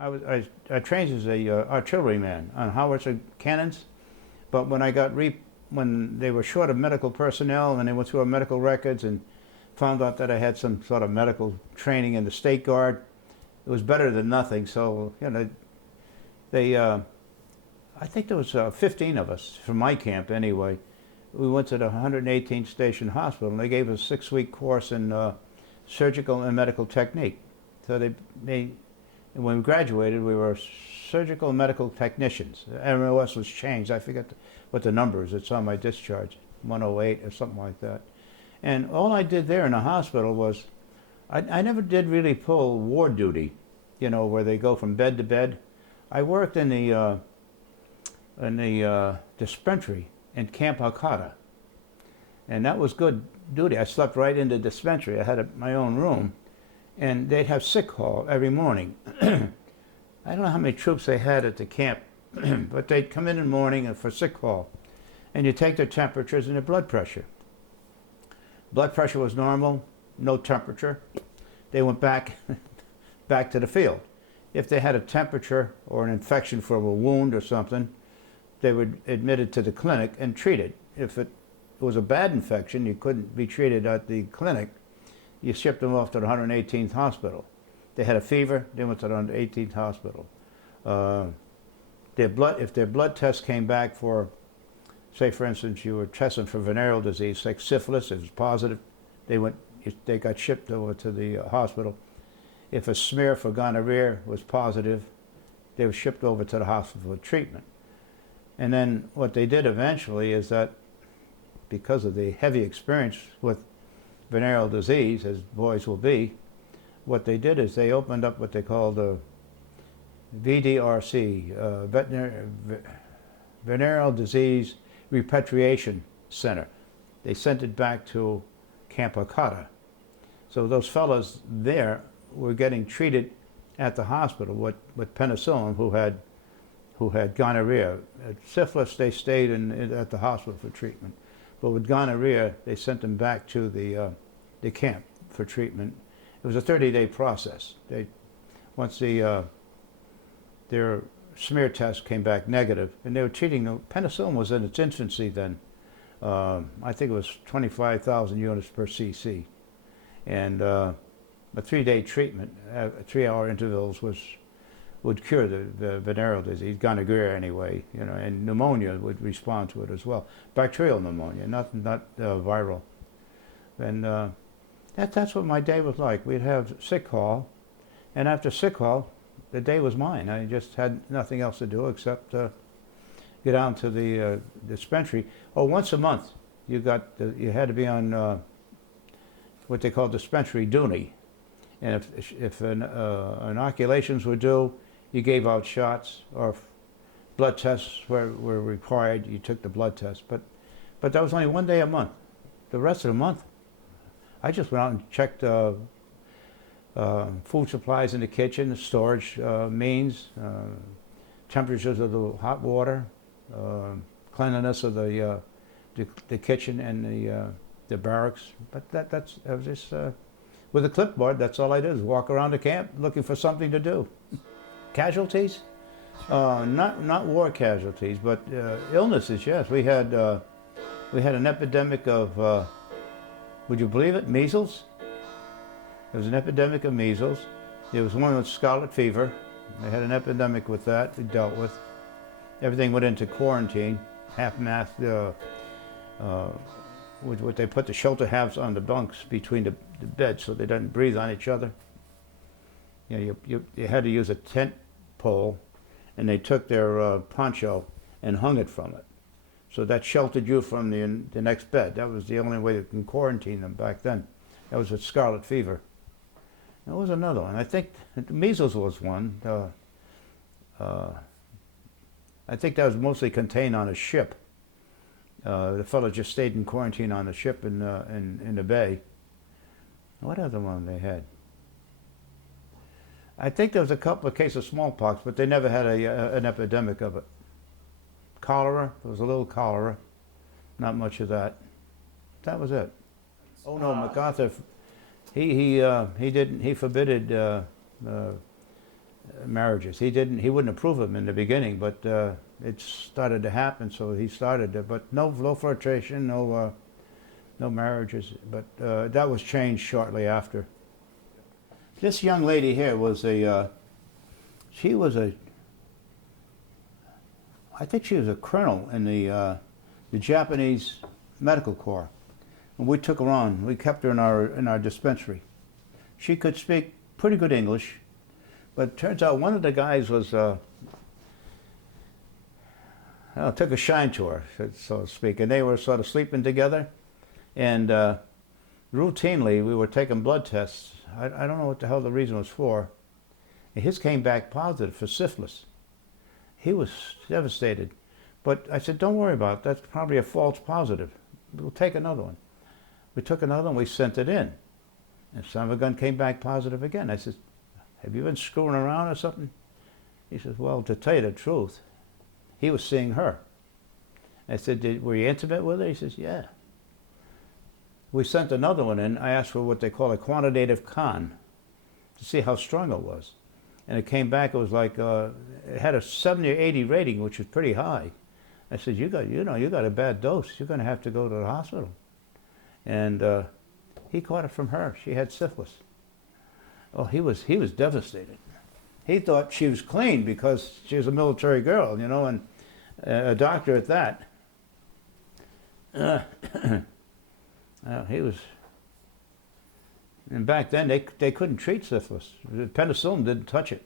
I trained as a artilleryman on howitzer cannons, but when they were short of medical personnel and they went through our medical records and found out that I had some sort of medical training in the State Guard, it was better than nothing. So I think there was 15 of us from my camp anyway. We went to the 118th Station Hospital and they gave us a 6-week course in surgical and medical technique. So and when we graduated, we were surgical and medical technicians. MOS was changed. I forget what the number is. It's on my discharge, 108 or something like that. And all I did there in the hospital was, I never did really pull ward duty, where they go from bed to bed. I worked in the dispensary in Camp Hakata, and that was good duty. I slept right in the dispensary. I had my own room, and they'd have sick call every morning. I don't know how many troops they had at the camp, but they'd come in the morning for sick call, and you take their temperatures and their blood pressure. Blood pressure was normal, no temperature. They went back to the field. If they had a temperature or an infection from a wound or something, they would admit it to the clinic and treat it. If it was a bad infection, you couldn't be treated at the clinic, you shipped them off to the 118th hospital. They had a fever, they went to the 118th hospital. If their blood test came back for, say for instance, you were testing for venereal disease, like syphilis, it was positive, they got shipped over to the hospital. If a smear for gonorrhea was positive, they were shipped over to the hospital for treatment. And then what they did eventually is that, because of the heavy experience with venereal disease, as boys will be, what they did is they opened up what they called a VDRC, Venereal Disease Repatriation Center. They sent it back to Camp Hakata. So those fellows there were getting treated at the hospital with penicillin who had gonorrhea. At syphilis, they stayed at the hospital for treatment. But with gonorrhea, they sent them back to the camp for treatment. It was a 30-day process. Once their smear test came back negative, and they were treating, penicillin was in its infancy then. I think it was 25,000 units per cc. And a 3-day treatment at 3-hour intervals would cure the venereal disease, gonorrhea anyway, and pneumonia would respond to it as well. Bacterial pneumonia, not viral. And that's what my day was like. We'd have sick call, and after sick call, the day was mine. I just had nothing else to do except get down to the dispensary. Oh, once a month, you had to be on what they call dispensary duty. And if inoculations were due, you gave out shots, or if blood tests were required, you took the blood test. But that was only one day a month. The rest of the month, I just went out and checked food supplies in the kitchen, storage means, temperatures of the hot water, cleanliness of the kitchen and the barracks. But that was just with a clipboard. That's all I did, is walk around the camp looking for something to do. Casualties? Not war casualties, but illnesses. Yes, we had an epidemic of, would you believe it, measles? There was an epidemic of measles. There was one with scarlet fever. They had an epidemic with that. We dealt with. Everything went into quarantine, half-mast. What they put the shelter halves on the bunks between the beds so they didn't breathe on each other. You had to use a tent pole, and they took their poncho and hung it from it. So that sheltered you from the next bed. That was the only way you can quarantine them back then. That was with scarlet fever. There was another one. I think measles was one. I think that was mostly contained on a ship. The fellow just stayed in quarantine on the ship in the bay. What other one they had? I think there was a couple of cases of smallpox, but they never had an epidemic of it. Cholera, there was a little cholera, not much of that. That was it. Oh no, MacArthur, he forbided marriages. He wouldn't approve of them in the beginning, but it started to happen, so he started to, but no flirtation, no marriages, but that was changed shortly after. This young lady here was she was I think she was a colonel in the Japanese medical corps. And we took her on. We kept her in our dispensary. She could speak pretty good English, but it turns out one of the guys was took a shine to her, so to speak, and they were sort of sleeping together. And routinely, we were taking blood tests. I don't know what the hell the reason was for. And his came back positive for syphilis. He was devastated. But I said, don't worry about it. That's probably a false positive. We'll take another one. We took another one, we sent it in. And son of a gun came back positive again. I said, have you been screwing around or something? He says, well, to tell you the truth, he was seeing her. I said, were you intimate with her? He says, yeah. We sent another one in. I asked for what they call a quantitative con to see how strong it was. And it came back, it was like, it had a 70 or 80 rating, which was pretty high. I said, you got a bad dose. You're going to have to go to the hospital. And he caught it from her. She had syphilis. Oh, he was devastated. He thought she was clean because she was a military girl, and a doctor at that. He was, and back then they couldn't treat syphilis. Penicillin didn't touch it.